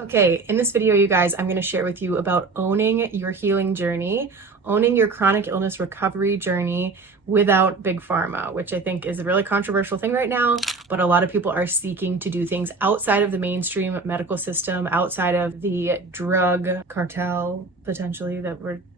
Okay, in this video, you guys, I'm going to share with you about owning your healing journey, owning your chronic illness recovery journey without big pharma, which I think is a really controversial thing right now, but a lot of people are seeking to do things outside of the mainstream medical system, outside of the drug cartel, potentially,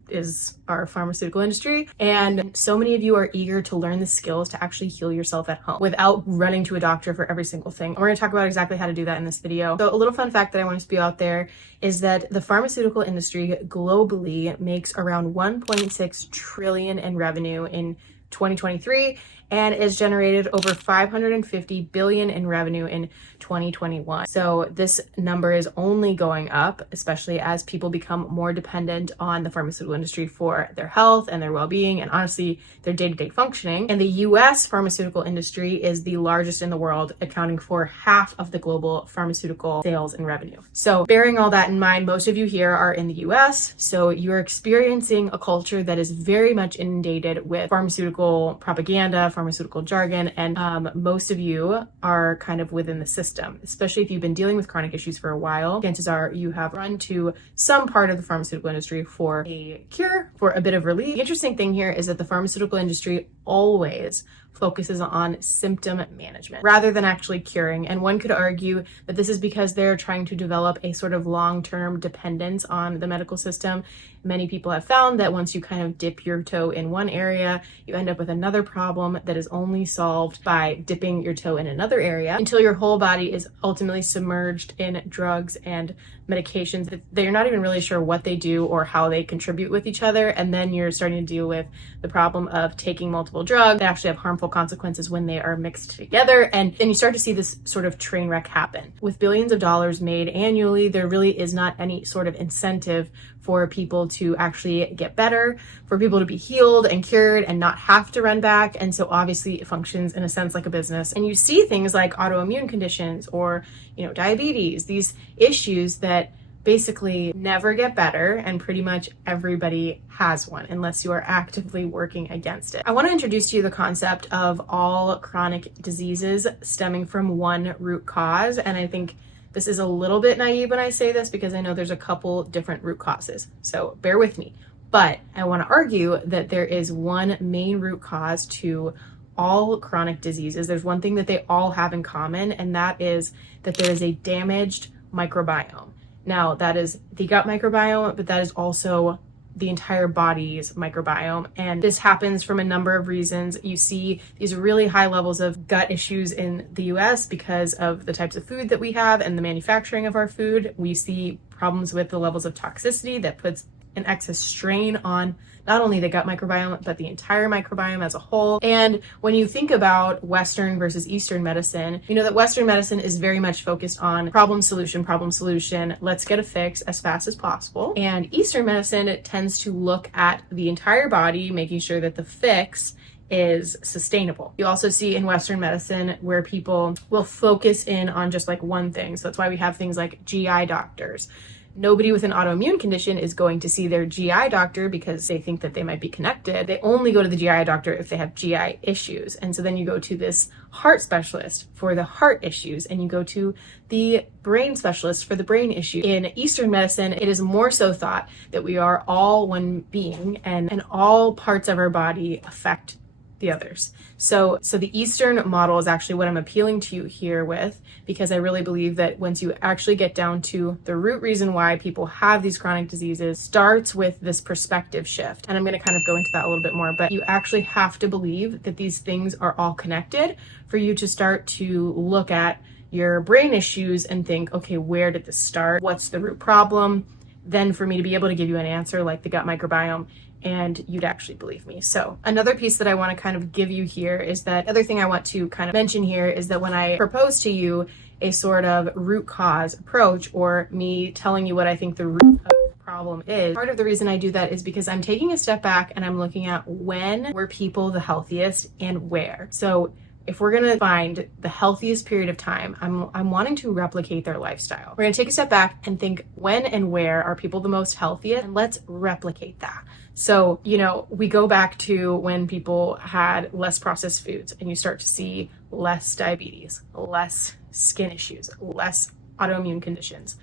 is our pharmaceutical industry. And so many of you are eager to learn the skills to actually heal yourself at home without running to a doctor for every single thing. And we're going to talk about exactly how to do that in this video. So a little fun fact that I want to spew out there is that the pharmaceutical industry globally makes around 1.6 trillion in revenue in 2023 and is generated over 550 billion in revenue in 2021. So this number is only going up, especially as people become more dependent on the pharmaceutical industry for their health and their well-being and honestly their day-to-day functioning. And the US pharmaceutical industry is the largest in the world, accounting for half of the global pharmaceutical sales and revenue. So bearing all that in mind, most of you here are in the US, so you're experiencing a culture that is very much inundated with pharmaceutical propaganda, pharmaceutical jargon, and most of you are kind of within the system, especially if you've been dealing with chronic issues for a while. Chances are you have run to some part of the pharmaceutical industry for a cure, for a bit of relief. The interesting thing here is that the pharmaceutical industry always focuses on symptom management rather than actually curing. And one could argue that this is because they're trying to develop a sort of long-term dependence on the medical system. Many people have found that once you kind of dip your toe in one area, you end up with another problem that is only solved by dipping your toe in another area until your whole body is ultimately submerged in drugs and medications that they're not even really sure what they do or how they contribute with each other. And then you're starting to deal with the problem of taking multiple drugs that actually have harmful consequences when they are mixed together. And you start to see this sort of train wreck happen. With billions of dollars made annually, there really is not any sort of incentive for people to actually get better, for people to be healed and cured and not have to run back. And so obviously it functions in a sense like a business. And you see things like autoimmune conditions or, diabetes, these issues that basically never get better, and pretty much everybody has one unless you are actively working against it. I want to introduce to you the concept of all chronic diseases stemming from one root cause, and I think this is a little bit naive when I say this because I know there's a couple different root causes, so bear with me. But I want to argue that there is one main root cause to all chronic diseases. There's one thing that they all have in common, and that is that there is a damaged microbiome. Now, that is the gut microbiome, but that is also the entire body's microbiome. And this happens from a number of reasons. You see these really high levels of gut issues in the US because of the types of food that we have and the manufacturing of our food. We see problems with the levels of toxicity that puts an excess strain on not only the gut microbiome, but the entire microbiome as a whole. And when you think about Western versus Eastern medicine, you know that Western medicine is very much focused on problem, solution, let's get a fix as fast as possible. And Eastern medicine tends to look at the entire body, making sure that the fix is sustainable. You also see in Western medicine where people will focus in on just like one thing. So that's why we have things like GI doctors. Nobody with an autoimmune condition is going to see their GI doctor because they think that they might be connected. They only go to the GI doctor if they have GI issues. And so then you go to this heart specialist for the heart issues, and you go to the brain specialist for the brain issue. In Eastern medicine, it is more so thought that we are all one being and all parts of our body affect the others. So the Eastern model is actually what I'm appealing to you here with, because I really believe that once you actually get down to the root reason why people have these chronic diseases starts with this perspective shift. And I'm going to kind of go into that a little bit more, but you actually have to believe that these things are all connected for you to start to look at your brain issues and think, okay, where did this start? What's the root problem? Then for me to be able to give you an answer like the gut microbiome, and you'd actually believe me. So another piece that I want to kind of give you here is that other thing I want to kind of mention here is that when I propose to you a sort of root cause approach, or me telling you what I think the root of the problem is, part of the reason I do that is because I'm taking a step back and I'm looking at when were people the healthiest and where. So if we're going to find the healthiest period of time, I'm wanting to replicate their lifestyle. We're going to take a step back and think when and where are people the most healthiest, and let's replicate that. So, we go back to when people had less processed foods, and you start to see less diabetes, less skin issues, less autoimmune conditions.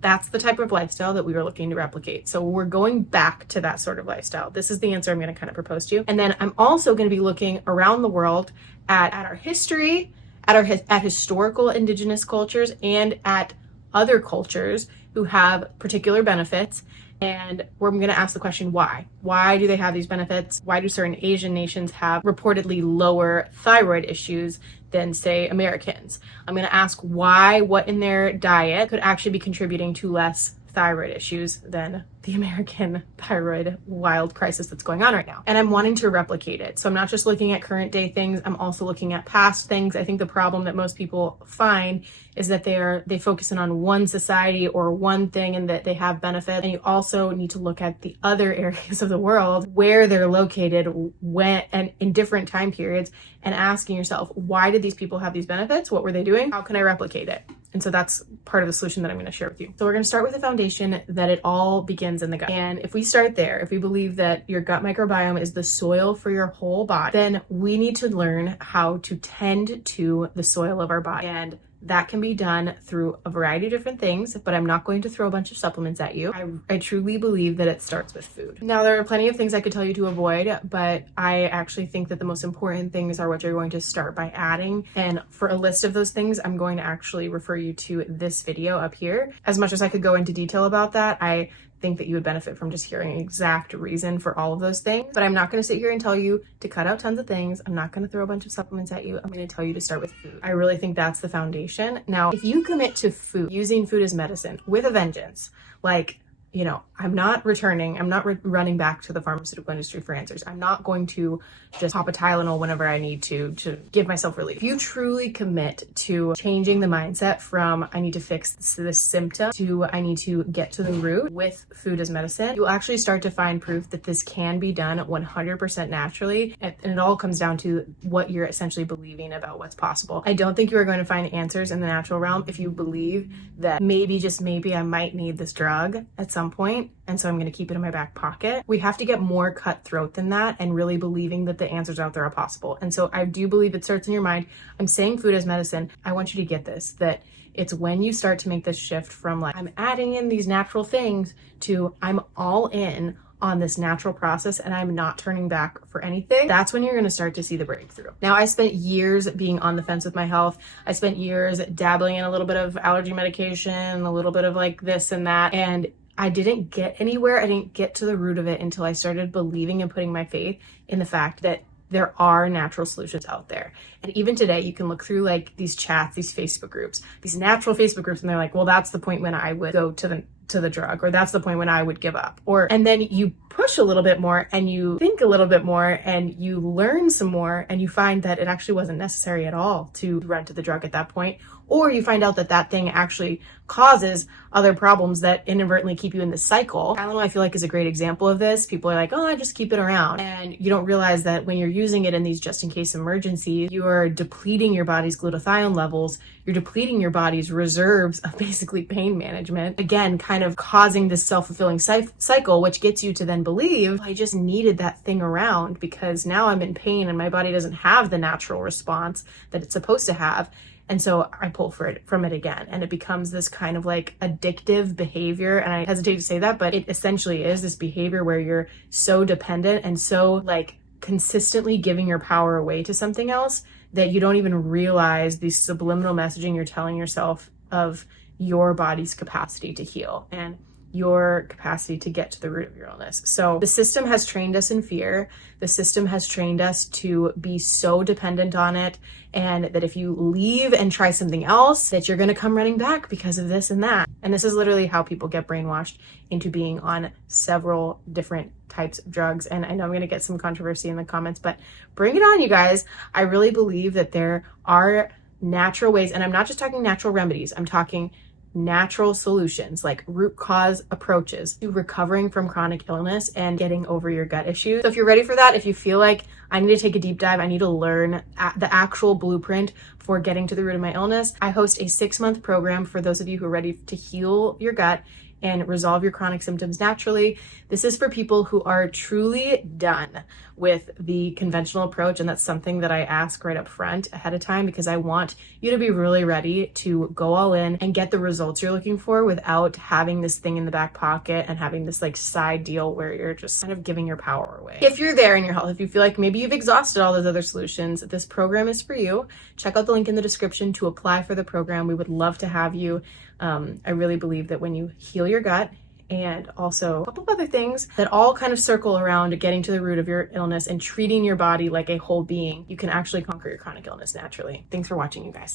That's the type of lifestyle that we were looking to replicate. So we're going back to that sort of lifestyle. This is the answer I'm going to kind of propose to you. And then I'm also going to be looking around the world at our history, at historical indigenous cultures, and at other cultures who have particular benefits. And we're going to ask the question, why? Why do they have these benefits? Why do certain Asian nations have reportedly lower thyroid issues than, say, Americans? I'm going to ask why what in their diet could actually be contributing to less thyroid issues than the American thyroid wild crisis that's going on right now. And I'm wanting to replicate it. So I'm not just looking at current day things, I'm also looking at past things. I think the problem that most people find is that they focus in on one society or one thing and that they have benefit. And you also need to look at the other areas of the world where they're located, when and in different time periods, and asking yourself, why did these people have these benefits? What were they doing? How can I replicate it? And so that's part of the solution that I'm going to share with you. So we're going to start with the foundation that it all begins in the gut. And if we start there, if we believe that your gut microbiome is the soil for your whole body, then we need to learn how to tend to the soil of our body. And that can be done through a variety of different things, but I'm not going to throw a bunch of supplements at you. I truly believe that it starts with food. Now, there are plenty of things I could tell you to avoid, but I actually think that the most important things are what you're going to start by adding. And for a list of those things, I'm going to actually refer you to this video up here. As much as I could go into detail about that, I think that you would benefit from just hearing an exact reason for all of those things. But I'm not going to sit here and tell you to cut out tons of things. I'm not going to throw a bunch of supplements at you. I'm going to tell you to start with food. I really think that's the foundation. Now, if you commit to food, using food as medicine with a vengeance, like, you know, I'm not running back to the pharmaceutical industry for answers. I'm not going to just pop a Tylenol whenever I need to give myself relief. If you truly commit to changing the mindset from I need to fix this symptom to I need to get to the root with food as medicine, you'll actually start to find proof that this can be done 100% naturally. And it all comes down to what you're essentially believing about what's possible. I don't think you are going to find answers in the natural realm if you believe that maybe, just maybe, I might need this drug at some point, and so I'm going to keep it in my back pocket. We have to get more cutthroat than that and really believing that the answers out there are possible. And so I do believe it starts in your mind. I'm saying food as medicine. I want you to get this, that it's when you start to make this shift from like, I'm adding in these natural things to I'm all in on this natural process and I'm not turning back for anything. That's when you're going to start to see the breakthrough. Now, I spent years being on the fence with my health. I spent years dabbling in a little bit of allergy medication, a little bit of like this and that, and I didn't get anywhere. I didn't get to the root of it until I started believing and putting my faith in the fact that there are natural solutions out there. And even today, you can look through like these chats, these Facebook groups, these natural Facebook groups, and they're like, well, that's the point when I would go to the drug, or that's the point when I would give up. And then you push a little bit more and you think a little bit more and you learn some more and you find that it actually wasn't necessary at all to run to the drug at that point. Or you find out that that thing actually causes other problems that inadvertently keep you in this cycle. Tylenol, I feel like, is a great example of this. People are like, oh, I just keep it around. And you don't realize that when you're using it in these just in case emergencies, you are depleting your body's glutathione levels. You're depleting your body's reserves of basically pain management. Again, kind of causing this self-fulfilling cycle, which gets you to then believe, I just needed that thing around because now I'm in pain and my body doesn't have the natural response that it's supposed to have. And so I pull from it again, and it becomes this kind of like addictive behavior. And I hesitate to say that, but it essentially is this behavior where you're so dependent and so like consistently giving your power away to something else that you don't even realize the subliminal messaging you're telling yourself of your body's capacity to heal and your capacity to get to the root of your illness. So the system has trained us in fear. The system has trained us to be so dependent on it, and that if you leave and try something else, that you're going to come running back because of this and that. And this is literally how people get brainwashed into being on several different types of drugs. And I know I'm going to get some controversy in the comments, but bring it on, you guys. I really believe that there are natural ways, and I'm not just talking natural remedies. I'm talking natural solutions, like root cause approaches to recovering from chronic illness and getting over your gut issues. So if you're ready for that, if you feel like I need to take a deep dive, I need to learn the actual blueprint for getting to the root of my illness, I host a 6-month program for those of you who are ready to heal your gut and resolve your chronic symptoms naturally. This is for people who are truly done with the conventional approach, and that's something that I ask right up front ahead of time because I want you to be really ready to go all in and get the results you're looking for without having this thing in the back pocket and having this like side deal where you're just kind of giving your power away. If you're there in your health, if you feel like maybe you've exhausted all those other solutions, this program is for you. Check out the link in the description to apply for the program. We would love to have you. I really believe that when you heal your gut, and also a couple of other things that all kind of circle around getting to the root of your illness and treating your body like a whole being, you can actually conquer your chronic illness naturally. Thanks for watching, you guys.